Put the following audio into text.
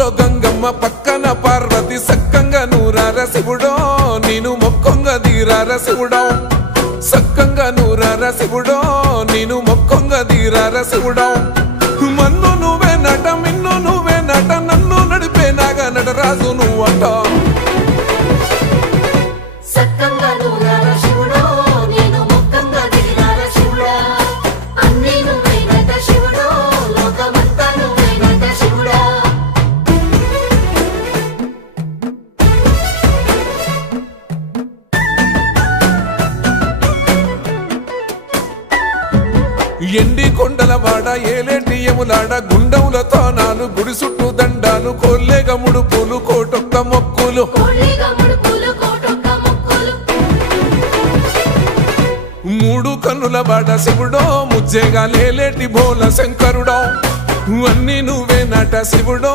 ఊళ్ళో గంగమ్మ పక్కన పార్వతి సక్కంగా నూరార శివుడో నేను మొక్కంగా దీరార శివుడో సక్కంగా నూరార శివుడో నేను మొక్కంగా దీరార శివుడో మన్ను నువ్వే నట మిన్ను నువ్వే నట నన్ను నడిపే నాగా నటరాజు నువ్వంట ఎండి కొండల వాడ ఏలేటి యములాడ గుండములతో నాలు గుడి చుట్టూ దండాలు కోల్లేగ ముడుపులు కోటొక్క మొక్కులు మూడు కన్నుల వాడ శివుడో ముజ్జేగా లేలేటి బోల శంకరుడో అన్నీ నువ్వే నట శివుడో